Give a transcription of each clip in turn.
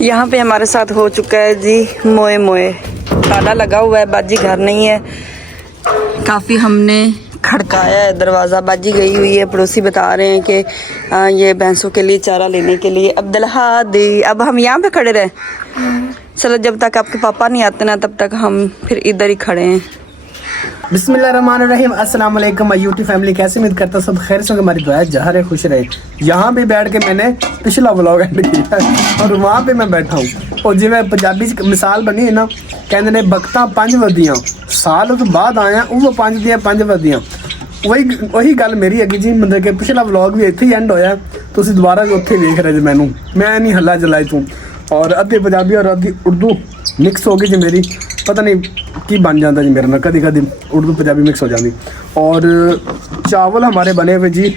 यहाँ पे हमारे साथ हो चुका है जी मोए मोए। ताला लगा हुआ है, बाजी घर नहीं है। काफ़ी हमने खड़काया है दरवाज़ा, बाजी गई हुई है। पड़ोसी बता रहे हैं कि ये भैंसों के लिए चारा लेने के लिए। अब्दुल हादी, अब हम यहाँ पे खड़े रहे। चलो जब तक आपके पापा नहीं आते ना तब तक हम फिर इधर ही खड़े हैं। बिस्मिल्लाहिर्रहमानिर्रहीम। अस्सलाम वालेकुम माय यूट्यूब फैमिली, कैसे उम्मीद करता सब खैर से। हमारी दुआ जहाँ रहे खुश रहे। यहाँ पे बैठ के मैंने पिछला व्लॉग एंड किया है और वहाँ पे मैं बैठा हूँ और जिवें पंजाबी च मिसाल बनी है ना, कहते ने बख्तां 5 वधियां, साल तो बाद आया वो 5 दियां 5 वधियां। वही गल मेरी हैगी जी। मतलब कि पिछला व्लॉग भी इत्थे ही एंड होया, तुसीं दोबारा भी उत्थे वेख रहे जी मैनू। मैं नहीं हल्ला जलाई तूं और अद्धे पंजाबी और अद्धी उर्दू मिक्स हो गई जी मेरी। पता नहीं की बन जाता जी मेरे ना, कभी कभी उर्दू पंजाबी मिक्स हो जाती। और चावल हमारे बने हुए जी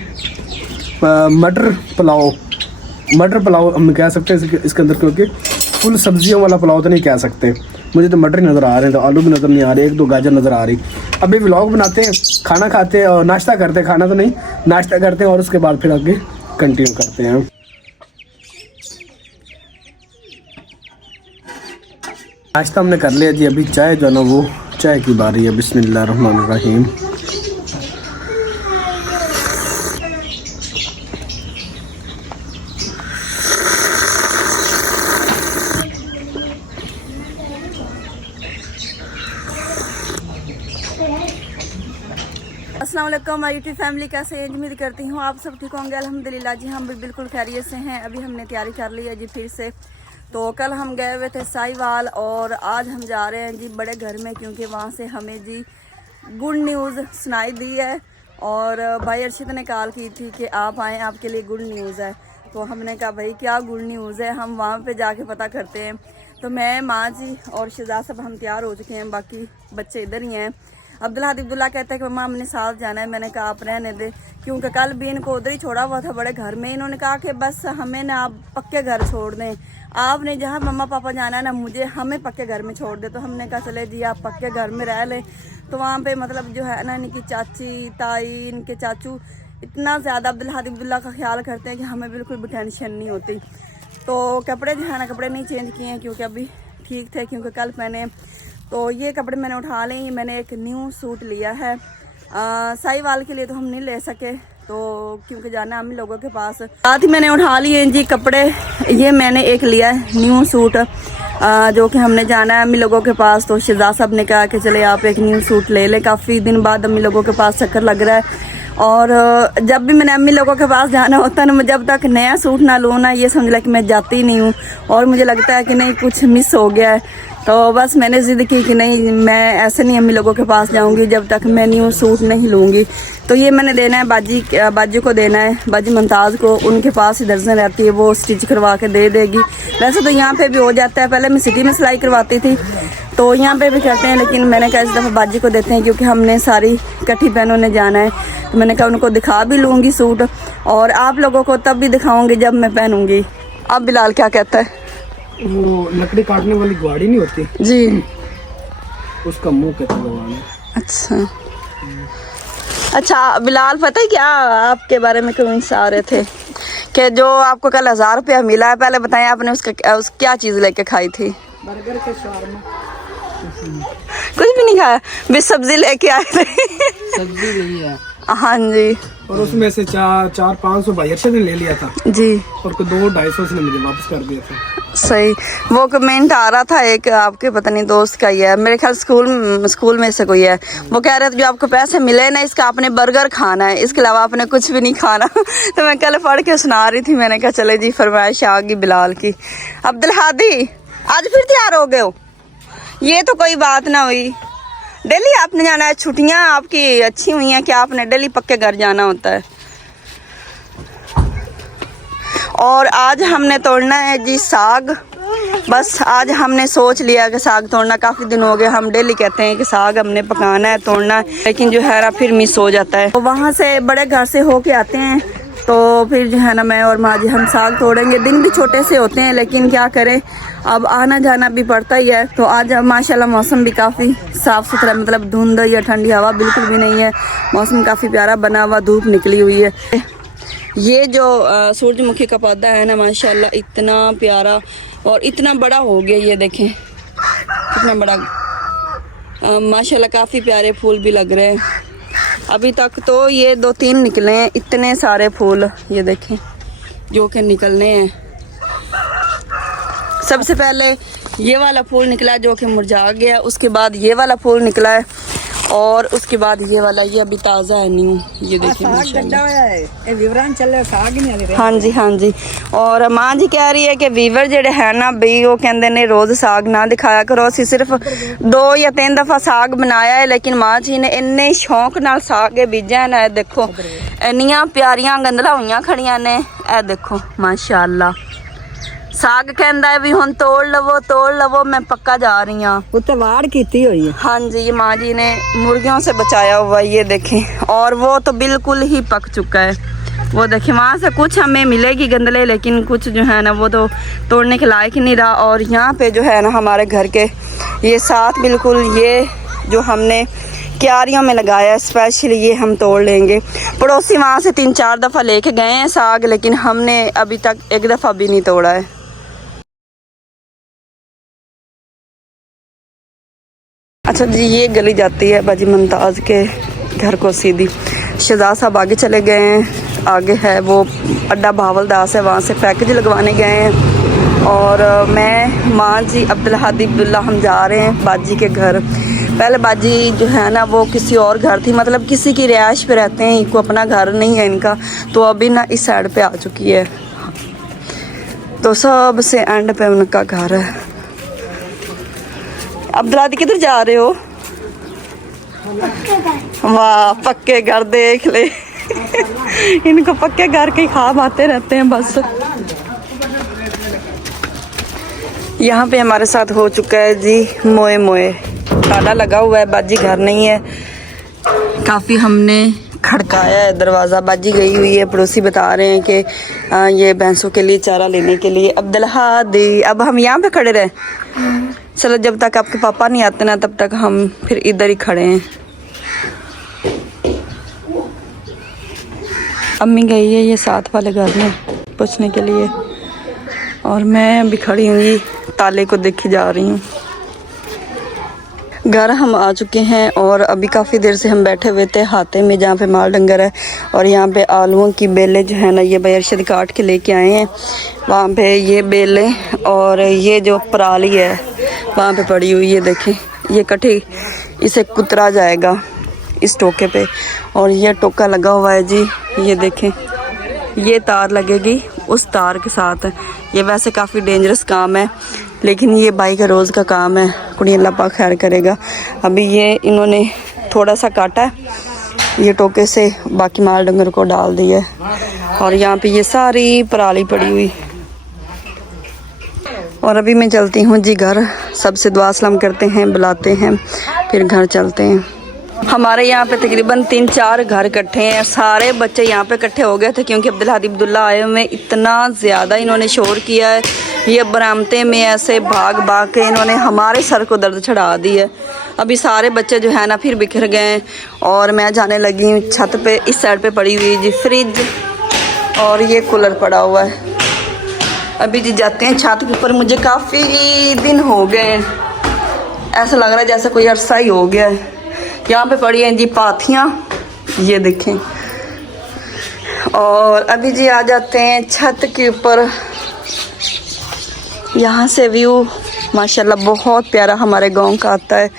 मटर पुलाव हम कह सकते हैं इसके अंदर, क्योंकि फुल सब्जियों वाला पुलाव तो नहीं कह सकते। मुझे तो मटर नज़र आ रहे हैं, तो आलू भी नज़र नहीं आ रहे, 1-2 गाजर नज़र आ रही। अभी व्लॉग बनाते हैं, खाना खाते हैं और नाश्ता करते हैं। खाना तो नहीं, नाश्ता करते हैं और उसके बाद फिर आगे कंटिन्यू करते हैं। नाश्ता हमने कर लिया जी। अभी चाय जो है ना वो चाय की बारी है। बिस्मिल्लाहिर्रहमानिर्रहीम। अस्सलाम वालेकुम माय यूट्यूब फैमिली, कैसे हैं? उम्मीद करती हूँ आप सब ठीक होंगे। अल्हम्दुलिल्लाह जी हम भी बिल्कुल खैरियत से हैं। अभी हमने तैयारी कर ली है जी फिर से। तो कल हम गए हुए थे साहिवाल और आज हम जा रहे हैं जी बड़े घर में, क्योंकि वहाँ से हमें जी गुड न्यूज़ सुनाई दी है। और भाई अर्शिद ने कॉल की थी कि आप आएँ, आपके लिए गुड न्यूज़ है। तो हमने कहा भाई क्या गुड न्यूज़ है, हम वहाँ पे जाके पता करते हैं। तो मैं, माँ जी और शहजाद सब हम तैयार हो चुके हैं, बाकी बच्चे इधर ही हैं। अब्दुल्ला कहता है कि मम्मा हमने साथ जाना है। मैंने कहा आप रहने दे, क्योंकि कल भी इनको उधर ही छोड़ा हुआ था बड़े घर में। इन्होंने कहा कि बस हमें ना आप पक्के घर छोड़ दें, आपने जहाँ मम्मा पापा जाना है ना मुझे, हमें पक्के घर में छोड़ दे। तो हमने कहा चले जी आप पक्के घर में रह लें। तो वहाँ पे मतलब जो है ना इनकी चाची ताई इनके चाचू इतना ज़्यादा अब्दुल्ला का ख्याल करते हैं कि हमें बिल्कुल भी टेंशन नहीं होती। तो कपड़े जो है ना कपड़े नहीं चेंज किए हैं क्योंकि अभी ठीक थे, क्योंकि कल मैंने तो ये कपड़े मैंने उठा लिए। मैंने एक न्यू सूट लिया है साहिवाल के लिए, तो हम नहीं ले सके तो क्योंकि जाना हम लोगों के पास। साथ ही मैंने उठा लिए जी कपड़े। ये मैंने एक लिया है न्यू सूट जो कि हमने जाना है अम्मी लोगों के पास। तो शहजाद साहब ने कहा कि चले आप एक न्यू सूट ले लें, काफ़ी दिन बाद अम्मी लोगों के पास चक्कर लग रहा है। और जब भी मैंने अम्मी लोगों के पास जाना होता है ना, मैं जब तक नया सूट ना लूँ ना ये समझ ला कि मैं जाती ही नहीं हूँ। और मुझे लगता है कि नहीं कुछ मिस हो गया है। तो बस मैंने ज़िद की कि नहीं मैं ऐसे नहीं अम्मी लोगों के पास जाऊंगी जब तक मैं न्यू सूट नहीं लूँगी। तो ये मैंने देना है बाजी को देना है, बाजी मुमताज़ को। उनके पास ही दर्जन रहती है, वो स्टिच करवा के दे देगी। वैसे तो यहाँ पे भी हो जाता है, पहले मैं सिटी में सिलाई करवाती थी तो यहाँ पे भी करते हैं, लेकिन मैंने कहा इस दफ़ा बाजी को देते हैं क्योंकि हमने सारी इकट्ठी बहनों ने जाना है। तो मैंने कहा उनको दिखा भी लूँगी सूट और आप लोगों को तब भी दिखाऊँगी जब मैं पहनूँगी। अब बिलाल क्या कहता है? वो लकड़ी काटने वाली गाड़ी नहीं होती जी, उसका मुंह कहते हैं। अच्छा बिलाल, पता है क्या आपके बारे में कमेंट्स आ रहे थे कि जो आपको कल 1000 रुपया मिला है, पहले बताएं आपने उसका क्या चीज़ लेके खाई थी? बर्गर के शावरमा। कुछ भी नहीं खाया, बस सब्जी लेके आए थे। सब्जी वही है। हाँ जी। और उसमें से 400-500 भाई अर्शद ने ले लिया था जी, और 200-250 ने मुझे वापस कर दिया था। सही। वो कमेंट आ रहा था एक आपके पता नहीं दोस्त का ही है, मेरे ख्याल स्कूल में से कोई है। वो कह रहे थे जो आपको पैसे मिले ना इसका आपने बर्गर खाना है, इसके अलावा आपने कुछ भी नहीं खाना। तो मैं कल पढ़ के सुना रही थी, मैंने कहा चले जी फरमाइश आ गई बिलाल की। अब्दुल हादी आज फिर तैयार हो गए हो? ये तो कोई बात ना हुई। डेली आपने जाना है, छुट्टियां आपकी अच्छी हुई हैं कि आपने डेली पक्के घर जाना होता है। और आज हमने तोड़ना है जी साग। बस आज हमने सोच लिया कि साग तोड़ना, काफ़ी दिन हो गए हम डेली कहते हैं कि साग हमने पकाना है तोड़ना है, लेकिन जो है ना फिर मिस हो जाता है। तो वहाँ से बड़े घर से होके आते हैं तो फिर जो है ना मैं और माँ जी हम साग तोड़ेंगे। दिन भी छोटे से होते हैं लेकिन क्या करें, अब आना जाना भी पड़ता ही है। तो आज माशाल्लाह मौसम भी काफ़ी साफ़ सुथरा, मतलब धुंध या ठंडी हवा बिल्कुल भी नहीं है। मौसम काफ़ी प्यारा बना हुआ, धूप निकली हुई है। ये जो सूरजमुखी का पौधा है ना, माशाल्लाह इतना प्यारा और इतना बड़ा हो गया। ये देखें कितना बड़ा, माशाल्लाह काफ़ी प्यारे फूल भी लग रहे हैं। अभी तक तो ये 2-3 निकले हैं, इतने सारे फूल ये देखें जो कि निकलने हैं। सबसे पहले ये वाला फूल निकला जो कि मुरझा गया, उसके बाद ये वाला फूल निकला है और उसके बाद ये वाला, ये अभी ताज़ा है न्यू। ये देखिए हाँ जी हाँ जी। और माँ जी कह रही है कि वीवर जेडे है ना बी वो कहते ने रोज़ साग ना दिखाया करो। असी सिर्फ 2 या 3 दफ़ा साग बनाया है, लेकिन माँ जी ने इन्ने शौक नाल साग बीजा ना। देखो इन्नियां प्यारियां गंदला हुई खड़ियां ने, ए देखो माशाअल्लाह। साग कहता है भी हुन तोड़ लवो, मैं पक्का जा रही हूँ। उत्ते वाड़ कीती हुई है। हाँ जी, ये माँ जी ने मुर्गियों से बचाया हुआ है, ये देखें। और वो तो बिल्कुल ही पक चुका है। वो देखिए वहाँ से कुछ हमें मिलेगी गंदले, लेकिन कुछ जो है ना वो तो तोड़ने के लायक ही नहीं रहा। और यहाँ पे जो है ना हमारे घर के ये साथ बिल्कुल ये जो हमने क्यारियों में लगाया है स्पेशली, ये हम तोड़ लेंगे। पड़ोसी वहाँ से 3-4 दफ़ा लेके गए हैं साग, लेकिन हमने अभी तक 1 दफ़ा भी नहीं तोड़ा है। अच्छा जी, ये गली जाती है बाजी मुमताज़ के घर को सीधी। शहजाद साहब आगे चले गए हैं, आगे है वो अड्डा भावलदास है, वहाँ से पैकेज लगवाने गए हैं। और मैं माँ जी अब्दुल हादी अब्दुल्ला हम जा रहे हैं बाजी के घर। पहले बाजी जो है ना वो किसी और घर थी, मतलब किसी की रिहाइश पे रहते हैं, इनको अपना घर नहीं है इनका, तो अभी ना इस साइड पे आ चुकी है। तो सबसे एंड पे उनका घर है। अब्दुल्लादी किधर जा रहे हो? वाह पक्के घर देख ले। इनको पक्के घर के ख्वाब आते रहते हैं बस। यहाँ पे हमारे साथ हो चुका है जी मोए ताला लगा हुआ है, बाजी घर नहीं है। काफ़ी हमने खड़काया है दरवाज़ा, बाजी गई हुई है। पड़ोसी बता रहे हैं कि ये भैंसों के लिए चारा लेने के लिए। अब्दुल हादी, अब हम यहाँ पे खड़े रहे। चलो जब तक आपके पापा नहीं आते ना तब तक हम फिर इधर ही खड़े हैं। अम्मी गई है ये साथ वाले घर में पूछने के लिए, और मैं अभी खड़ी हुई ताले को देखे जा रही हूँ। घर हम आ चुके हैं और अभी काफ़ी देर से हम बैठे हुए थे हाथे में, जहाँ पे माल डंगर है। और यहाँ पे आलूओं की बेलें जो है ना ये भाई अरशद काट के लेके आए हैं। वहाँ पे ये बेलें और ये जो पराली है वहाँ पे पड़ी हुई है, देखें ये कटी, इसे कुतरा जाएगा इस टोके पे। और ये टोका लगा हुआ है जी, ये देखें ये तार लगेगी उस तार के साथ। ये वैसे काफ़ी डेंजरस काम है, लेकिन ये भाई का रोज़ का काम है, कुड़ी अल्लाह पाक खैर करेगा। अभी ये इन्होंने थोड़ा सा काटा है ये टोके से, बाकी माल डंगर को डाल दिया है। और यहाँ पे ये सारी पराली पड़ी हुई। और अभी मैं चलती हूँ जी घर, सबसे दुआ सलाम करते हैं, बुलाते हैं, फिर घर चलते हैं। हमारे यहाँ पे तकरीबन 3-4 घर इकट्ठे हैं। सारे बच्चे यहाँ पे इकट्ठे हो गए थे क्योंकि अब्दुल हादी अब्दुल्ला आए हुए, इतना ज़्यादा इन्होंने शोर किया है। ये बरामदे में ऐसे भाग भाग के इन्होंने हमारे सर को दर्द चढ़ा दी है। अभी सारे बच्चे जो है ना फिर बिखर गए हैं और मैं जाने लगी हूँ छत पे। इस साइड पे पड़ी हुई जी फ्रिज और ये कूलर पड़ा हुआ है। अभी जी जाते हैं छत के ऊपर। मुझे काफ़ी दिन हो गए हैं, ऐसा लग रहा है जैसे कोई अरसा ही हो गया है। यहाँ पे पड़ी हैं जी पाथियाँ, ये देखें। और अभी जी आ जाते हैं छत के ऊपर। यहाँ से व्यू माशाल्लाह बहुत प्यारा हमारे गांव का आता है।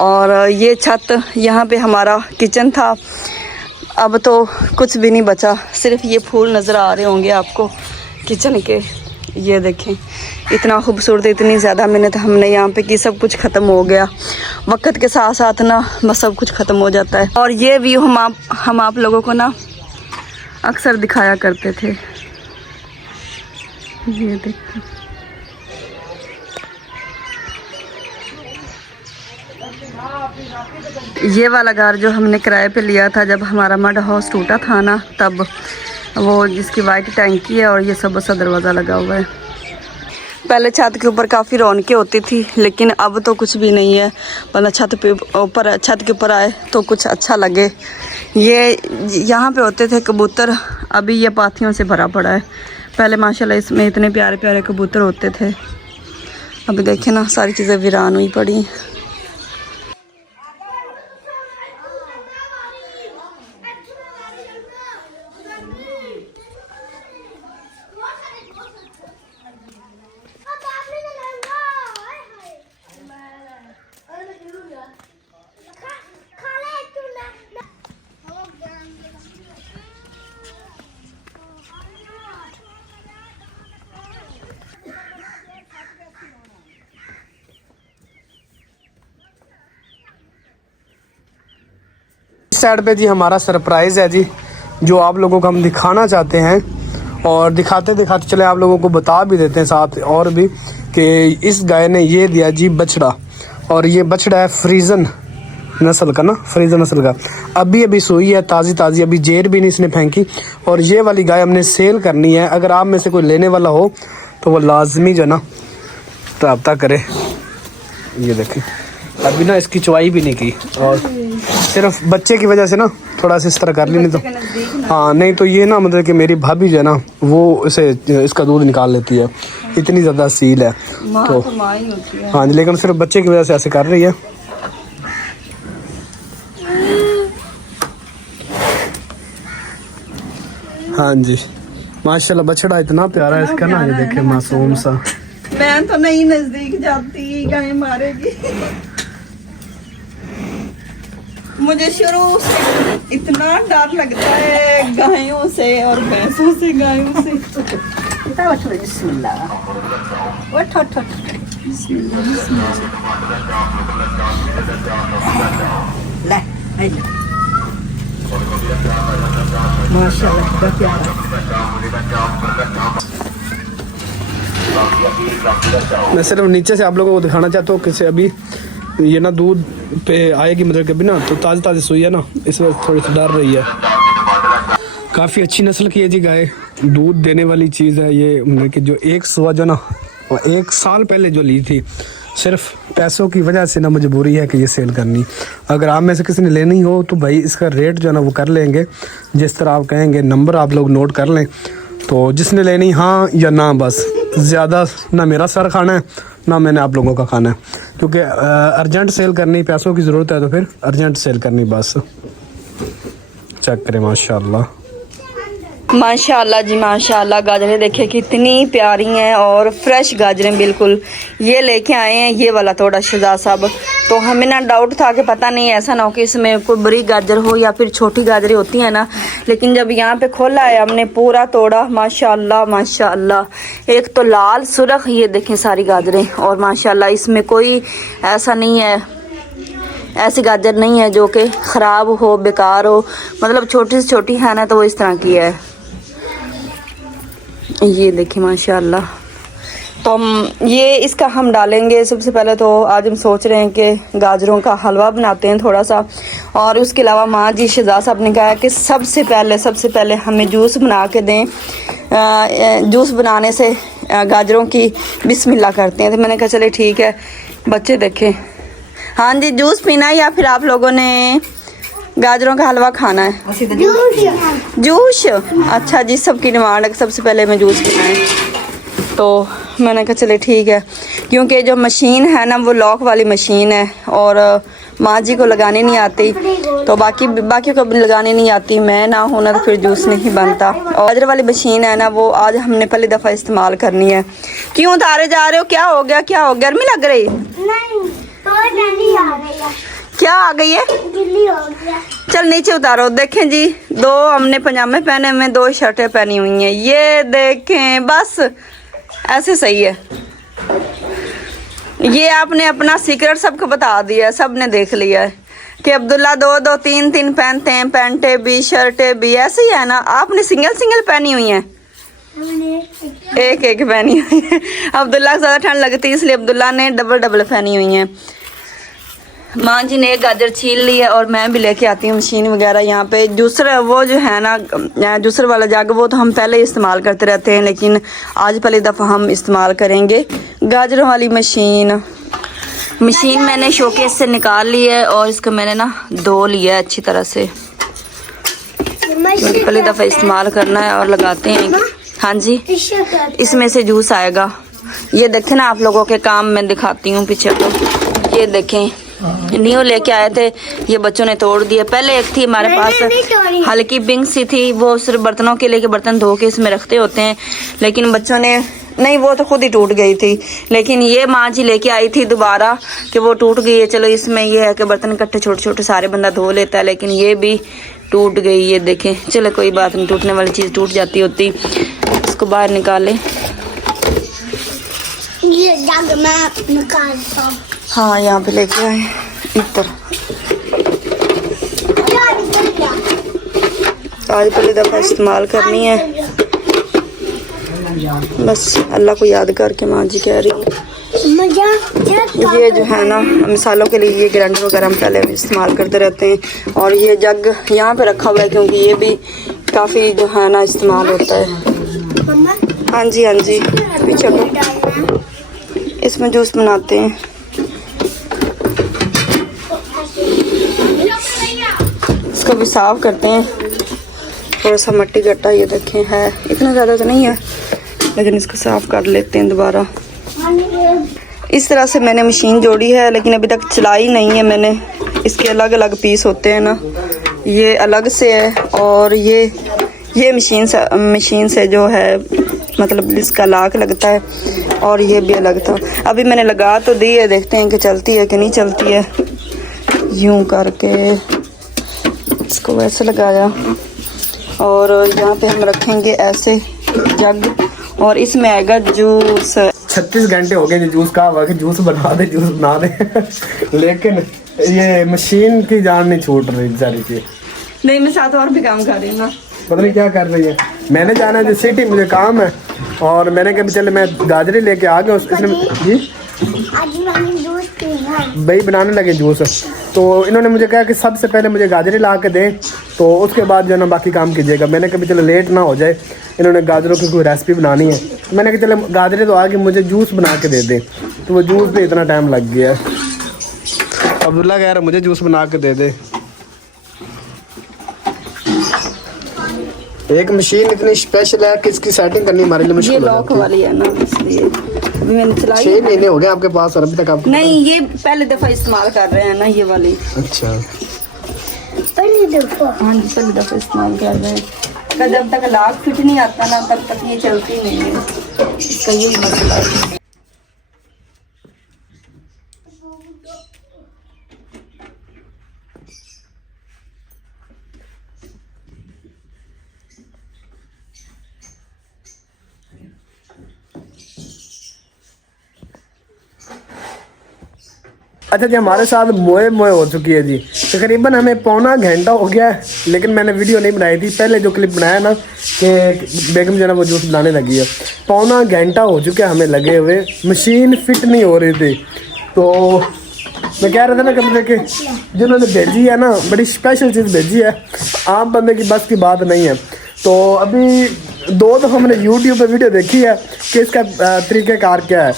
और ये छत, यहाँ पे हमारा किचन था, अब तो कुछ भी नहीं बचा, सिर्फ ये फूल नज़र आ रहे होंगे आपको किचन के। ये देखें इतना खूबसूरत, इतनी ज़्यादा मेहनत हमने यहाँ पे की, सब कुछ ख़त्म हो गया। वक्त के साथ साथ ना बस सब कुछ ख़त्म हो जाता है। और ये व्यू हम आप लोगों को ना अक्सर दिखाया करते थे। ये देखिए ये वाला घर जो हमने किराए पे लिया था जब हमारा मड हाउस टूटा था ना, तब वो जिसकी वाइट टैंकी है और ये सब सा दरवाज़ा लगा हुआ है। पहले छत के ऊपर काफ़ी रौनकें होती थी, लेकिन अब तो कुछ भी नहीं है। वरना छत के ऊपर आए तो कुछ अच्छा लगे। ये यहाँ पे होते थे कबूतर, अभी ये पाथियों से भरा पड़ा है। पहले माशाल्लाह इसमें इतने प्यारे प्यारे कबूतर होते थे, अभी देखे ना सारी चीज़ें वीरान हुई पड़ी। इस साइड पे जी हमारा सरप्राइज़ है जी, जो आप लोगों को हम दिखाना चाहते हैं, और दिखाते दिखाते चले आप लोगों को बता भी देते हैं साथ और भी कि इस गाय ने ये दिया जी बछड़ा, और ये बछड़ा है फ्रीजन नस्ल का ना, फ्रीजन नस्ल का। अभी अभी सोई है ताज़ी ताज़ी, अभी जेर भी नहीं इसने फेंकी, और ये वाली गाय हमने सेल करनी है। अगर आप में से कोई लेने वाला हो तो वो लाजमी जो ना रब्ता करे। ये देखें अभी ना इसकी चुवाई भी नहीं की, और सिर्फ बच्चे की वजह से ना थोड़ा सा इस तरह कर ली, नहीं तो हाँ नहीं तो ये ना मतलब कि मेरी भाभी जो है ना वो इसे इसका दूध निकाल लेती है, इतनी ज़्यादा सील है तो हाँ जी, लेकिन सिर्फ बच्चे की वजह से ऐसे कर रही है। हाँ जी माशाल्लाह बछड़ा इतना प्यारा है इसका ना, ये देखे मासूम सा। मैं तो नहीं नजदीक जाती, गाय मारेगी। मुझे शुरू से इतना डर लगता है गायों से और भैंसों से, गायों से। माशाल्लाह क्या प्यारा। मैं सिर्फ नीचे से आप लोगों को दिखाना चाहता हूँ कि अभी ये ना दूध पे आएगी, मतलब कभी ना तो ताज़ी ताज़ी सुई है ना, इस वजह थोड़ी सी डर रही है। काफ़ी अच्छी नस्ल की है जी गाय, दूध देने वाली चीज़ है ये। मतलब कि जो एक सुबह जो ना 1 साल पहले जो ली थी, सिर्फ पैसों की वजह से ना मजबूरी है कि ये सेल करनी। अगर आप में से किसी ने लेनी हो तो भाई इसका रेट जो है ना वो कर लेंगे, जिस तरह आप कहेंगे। नंबर आप लोग नोट कर लें, तो जिसने लेनी हाँ या ना, बस ज़्यादा ना मेरा सर खाना है ना मैंने आप लोगों का खाना है, क्योंकि अर्जेंट सेल करनी, पैसों की ज़रूरत है तो फिर अर्जेंट सेल करनी बस। चेक करें माशाल्लाह माशाल्लाह जी माशाल्लाह। गाजरें देखे कितनी प्यारी हैं और फ्रेश गाजरें बिल्कुल। ये लेके आए हैं ये वाला तोड़ा शहजाद साहब, तो हमें ना डाउट था कि पता नहीं ऐसा ना हो कि इसमें कोई बड़ी गाजर हो या फिर छोटी गाजरें होती हैं ना, लेकिन जब यहाँ पे खोला है हमने पूरा तोड़ा। माशाल्लाह माशाल्लाह, एक तो लाल सुरख, ये देखें सारी गाजरें, और माशाल्लाह इसमें कोई ऐसा नहीं है, ऐसी गाजर नहीं है जो कि ख़राब हो, बेकार हो। मतलब छोटी से छोटी है ना तो वो इस तरह की है। ये देखिए माशाल्लाह। तो हम ये इसका हम डालेंगे सबसे पहले। तो आज हम सोच रहे हैं कि गाजरों का हलवा बनाते हैं थोड़ा सा, और उसके अलावा माँ जी शहजाद साहब ने कहा कि सबसे पहले हमें जूस बना के दें। जूस बनाने से गाजरों की बिस्मिल्लाह करते हैं। तो मैंने कहा चले ठीक है, बच्चे देखें। हाँ जी, जूस पीना है या फिर आप लोगों ने गाजरों का हलवा खाना है? जूस। अच्छा जी, सबकी डिमांड है सबसे पहले हमें जूस पीना है। तो मैंने कहा चले ठीक है, क्योंकि जो मशीन है ना वो लॉक वाली मशीन है और माँ जी को लगाने नहीं आती, तो बाकी को भी लगाने नहीं आती। मैं ना होना तो फिर जूस नहीं बनता। और गाजर वाली मशीन है ना वो आज हमने पहली दफ़ा इस्तेमाल करनी है। क्यों उतारे जा रहे हो? क्या हो गया? गर्मी लग रही? नहीं, तो आ गई है। क्या आ गई है? गिल्ली हो गया। चल नीचे उतारो। देखें जी, 2 हमने पजामे पहने हुए, 2 शर्टें पहनी हुई हैं। ये देखें, बस ऐसे सही है। ये आपने अपना सीक्रेट सबको बता दिया, सबने देख लिया है कि अब्दुल्ला 2 3 पहनते हैं, पैंटें भी शर्टें भी ऐसे ही है ना। आपने सिंगल पहनी हुई हैं, एक पहनी हुई है। अब्दुल्ला को ज़्यादा ठंड लगती है इसलिए अब्दुल्ला ने डबल पहनी हुई हैं। माँ जी ने एक गाजर छील ली है और मैं भी लेके आती हूँ मशीन वगैरह यहाँ पे। जूसर वो जो है ना, जूसर वाला जग, वो तो हम पहले इस्तेमाल करते रहते हैं, लेकिन आज पहली दफ़ा हम इस्तेमाल करेंगे गाजरों वाली मशीन। मैंने शोकेस से निकाल ली है और इसको मैंने ना धो लिया है अच्छी तरह से। पहली दफ़ा इस्तेमाल करना है और लगाते हैं। हाँ जी, इसमें से जूस आएगा। ये देखें ना, आप लोगों के काम में दिखाती हूँ पीछे को। ये देखें, न्यू लेके आए थे, ये बच्चों ने तोड़ दिया। पहले एक थी हमारे पास हल्की बिंग सी थी, वो सिर्फ बर्तनों के लिए, बर्तन धो के इसमें रखते होते हैं, लेकिन बच्चों ने नहीं, वो तो खुद ही टूट गई थी। लेकिन ये माँ जी लेके आई थी दोबारा कि वो टूट गई है। चलो इसमें ये है कि बर्तन इकट्ठे छोटे छोटे सारे बंदा धो लेता है, लेकिन ये भी टूट गई। ये देखें, चलो कोई बात नहीं, टूटने वाली चीज़ टूट जाती होती। इसको बाहर निकाले। ये जग मैं निकालता हूँ। हाँ, यहाँ पे लेके आए इतर। आज पहली दफ़ा इस्तेमाल करनी है, बस अल्लाह को याद करके। माँ जी कह रही है ये जो है ना, मिसालों के लिए ये ग्राइंडर वगैरह हम पहले इस्तेमाल करते रहते हैं। और ये जग यहाँ पे रखा हुआ है क्योंकि ये भी काफ़ी जो है ना इस्तेमाल होता है। हाँ जी, हाँ जी, पीछे को इसमें जूस बनाते हैं। इसको भी साफ करते हैं। थोड़ा सा मिट्टी गट्टा ये देखें है, इतना ज़्यादा तो नहीं है, लेकिन इसको साफ कर लेते हैं दोबारा। इस तरह से मैंने मशीन जोड़ी है, लेकिन अभी तक चलाई नहीं है मैंने। इसके अलग अलग पीस होते हैं ना, ये अलग से है और ये मशीन से जो है मतलब इसका लाक लगता है, और ये भी अलग था। अभी मैंने लगा तो दी है, देखते हैं कि चलती है कि नहीं चलती है। यूं करके इसको वैसे लगाया, और यहाँ पे हम रखेंगे ऐसे जग, और इसमें आएगा जूस। 36 घंटे हो गए जूस का हुआ कि जूस बना दे लेकिन ये मशीन की जान नहीं छूट रही सारी चीज। नहीं, मैं साथ और भी काम कर रही हूँ ना, पता नहीं क्या कर रही है। मैंने जाना है सिटी, मुझे काम है, और मैंने कहा चले मैं गाजरे लेके आ गया। जी भाई बनाने लगे जूस, तो इन्होंने मुझे कहा कि सबसे पहले मुझे गाजरे ला के दें, तो उसके बाद जो है ना बाकी काम कीजिएगा। मैंने कहा चलो लेट ना हो जाए, इन्होंने गाजरों की कोई रेसिपी बनानी है, तो मैंने कहा चलो गाजरे तो आगे मुझे जूस बना के दे दें, तो वो जूस पे इतना टाइम लग गया है। अब्दुल्ला कह रहा मुझे जूस बना के दे दे। एक मशीन इतनी स्पेशल है कि इसकी सेटिंग करनी हमारे लिए मुश्किल है। ये लॉक वाली है ना, इसलिए मैंने चलाई। 6 महीने हो गए आपके पास और अभी तक आप नहीं, ये पहले दफा इस्तेमाल कर रहे हैं ना, ये वाली। अच्छा, पहली दफा। हाँ जी, पहली दफा इस्तेमाल कर रहे हैं। तो जब तक लाख फिट नहीं आता ना, तब तक ये चलती नहीं है। इसका यही मसला है। अच्छा जी, हमारे साथ मोए हो चुकी है जी। तकरीबन हमें पौना घंटा हो गया है, लेकिन मैंने वीडियो नहीं बनाई थी। पहले जो क्लिप बनाया ना कि बेगम जो है वो जूस बनाने लगी है, पौना घंटा हो चुका है हमें लगे हुए, मशीन फिट नहीं हो रही थी। तो मैं कह रहा था ना कभी कि जिन्होंने भेजी है ना, बड़ी स्पेशल चीज़ भेजी है, आम बंदे की बस की बात नहीं है। तो अभी 2 दफ़ा हमने यूट्यूब पे वीडियो देखी है कि इसका तरीक़ाकार क्या है,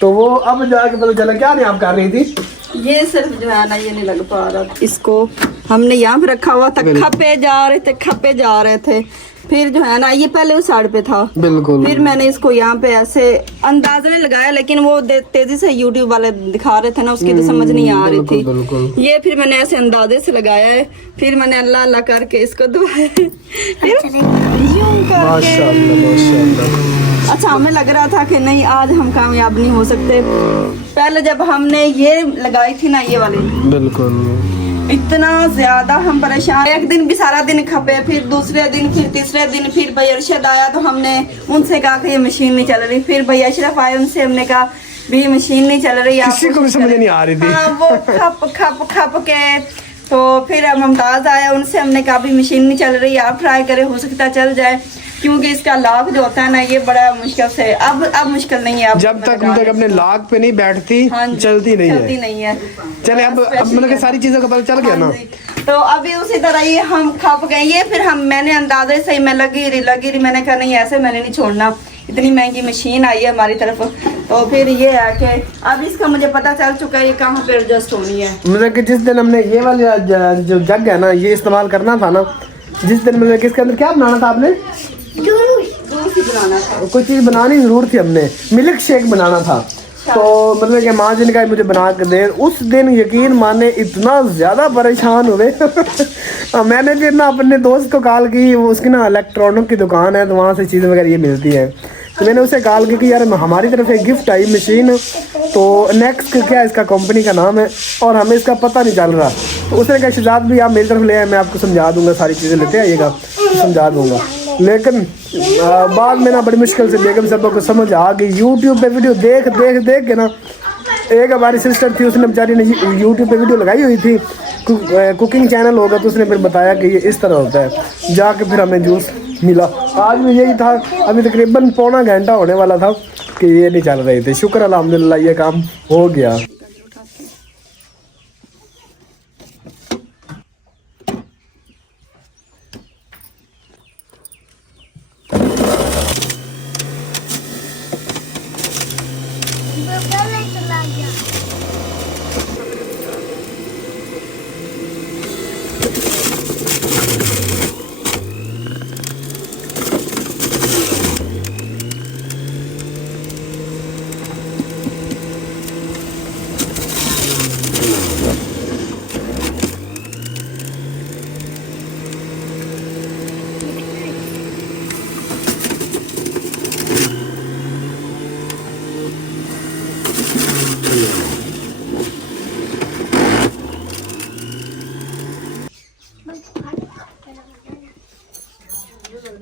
तो वो अब जाके पता चला। क्या नहीं आप कर रही थी? ये सिर्फ जो है ना, ये नहीं लग पा रहा। इसको हमने यहाँ पे रखा हुआ था, खपे जा रहे थे। फिर जो है ना, ये पहले उस साइड पे था, बिल्कुल। फिर मैंने इसको यहाँ पे ऐसे अंदाजे में लगाया, लेकिन वो तेजी से यूट्यूब वाले दिखा रहे थे ना, उसकी तो समझ नहीं आ रही थी। बिल्कुल। ये फिर मैंने ऐसे अंदाजे से लगाया है, फिर मैंने अल्लाह अल्लाह करके इसको दबाया, फिर यूं करके। माशाल्लाह। अच्छा, हमें लग रहा था कि नहीं, आज हम कामयाब नहीं हो सकते। पहले जब हमने ये लगाई थी ना, ये वाली, बिल्कुल इतना ज्यादा हम परेशान। एक दिन भी सारा दिन खपे, फिर दूसरे दिन, फिर तीसरे दिन, फिर भैया अरशद आया तो हमने उनसे कहा कि ये मशीन नहीं चल रही। फिर भैया अशरफ आए, उनसे हमने कहा भी मशीन नहीं चल रही, किसी को भी समझ नहीं आ रही थी। हाँ, वो खप के। तो फिर मुमताज आया, उनसे हमने कहा भी मशीन नहीं चल रही, आप ट्राई करें, हो सकता चल जाए, क्योंकि इसका लॉक जो होता है ना, ये बड़ा मुश्किल से, अब मुश्किल नहीं है। अब जब तक मतलब अपने लॉक पे नहीं बैठती, हाँ, चलती नहीं है। चले अब मतलब कि सारी चीजों का पता चल गया ना। तो अभी उसी तरह ये हम खप गए। ये फिर मैंने अंदाजे से मैं लगी रही, मैंने कहा नहीं, ऐसे मैंने नहीं छोड़ना, इतनी महंगी मशीन आई है हमारी तरफ। तो फिर ये है कि अब इसका मुझे पता चल चुका है ये कहाँ पे एडजस्ट होनी है। मतलब कि जिस दिन हमने ये वाली जो जग है ना, ये इस्तेमाल करना था ना, जिस दिन मतलब किसके अंदर क्या बनाना था आपने? दूध ही बनाना था। कोई चीज़ बनानी ज़रूर थी, हमने मिल्क शेक बनाना था। तो मतलब कि माँ जी ने कहा मुझे बना के दे। उस दिन यकीन माने इतना ज़्यादा परेशान हुए मैंने फिर ना अपने दोस्त को कॉल की, वो उसकी ना इलेक्ट्रॉनिक की दुकान है, तो वहाँ से चीज़ें वगैरह ये मिलती है। तो मैंने उसे कॉल की कि यार हमारी तरफ एक गिफ्ट आई मशीन, तो नेक्स्ट क्या इसका कंपनी का नाम है और हमें इसका पता नहीं चल रहा। तो उसने कहा शहजाद भी आप मेरी तरफ ले आए, मैं आपको समझा दूंगा, सारी चीज़ें लेते आइएगा, समझा दूंगा। लेकिन बाद में ना बड़ी मुश्किल से बेगम साहबा को समझ आ गई। यूट्यूब पे वीडियो देख देख देख के ना, एक हमारी सिस्टर थी, उसने बेचारी ने यूट्यूब पे वीडियो लगाई हुई थी, कुकिंग चैनल होगा, तो उसने फिर बताया कि ये इस तरह होता है। जाके फिर हमें जूस मिला। आज भी यही था, अभी तकरीबन पौना घंटा होने वाला था कि ये नहीं चल रहे थे। शुक्र अल्हम्दुलिल्लाह ये काम हो गया।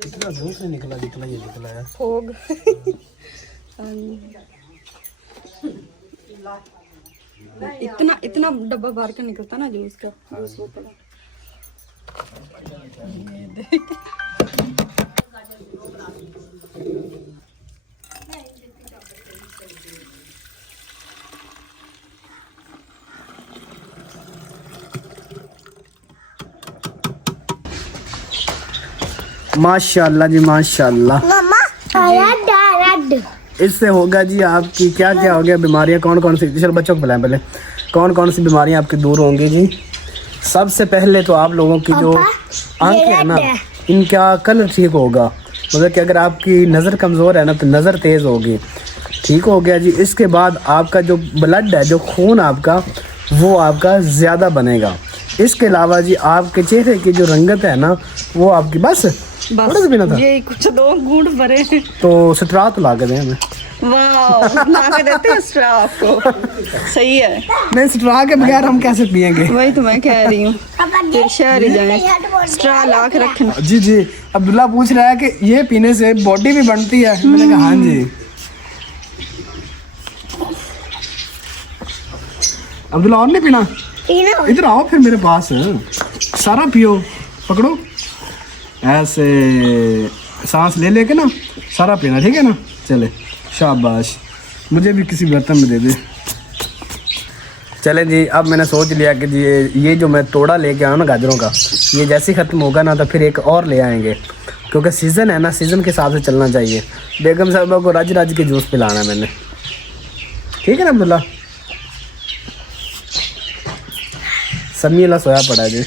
इतना जूस नहीं निकला जितना ये निकला है। फोग इतना इतना डब्बा बाहर का निकलता ना जूस का। जूस वो पड़ा माशाल्लाह जी माशाल्लाह। मम्मा रेड इससे होगा जी आपकी क्या क्या हो गया बीमारियां, कौन कौन सी, चलो बच्चों को बुलाएं पहले, कौन कौन सी बीमारियां आपकी दूर होंगी जी। सबसे पहले तो आप लोगों की जो आंखें है ना, इनका कलर ठीक होगा। मतलब कि अगर आपकी नज़र कमज़ोर है ना तो नज़र तेज़ होगी, ठीक हो गया जी। इसके बाद आपका जो ब्लड है, जो खून आपका, वो आपका ज़्यादा बनेगा। इसके अलावा जी आपके चेहरे की जो रंगत है ना, वो आपकी बस थोड़ा सा पीना था, ये कुछ दो घूंट भरे तो स्ट्रा तो ला के दें हमें। वाह ला के देते हैं स्ट्रा आपको, सही है। नहीं, स्ट्रा के बगैर हम कैसे पियेंगे? वही तो मैं कह रही हूँ, फिर शहर ही जाए स्ट्रा ला के रखना। जी जी, अब्दुल्ला पूछ रहा है कि ये पीने से बॉडी भी बनती है। मैंने कहा हाँ जी। अब्दुल्ला और नहीं पीना? इधर आओ फिर मेरे पास, सारा पियो, पकड़ो ऐसे, सांस ले लेके ना सारा पीना, ठीक है ना? चले शाबाश, मुझे भी किसी बर्तन में दे दे। चले जी, अब मैंने सोच लिया कि जी ये जो मैं तोड़ा लेके आया ना गाजरों का, ये जैसे ही ख़त्म होगा ना तो फिर एक और ले आएंगे, क्योंकि सीज़न है ना, सीज़न के हिसाब से चलना चाहिए। बेगम साहबा को रज रज के जूस पिलाना है मैंने, ठीक है ना अब्दुल्ला? समीला सोया पड़ा है जी।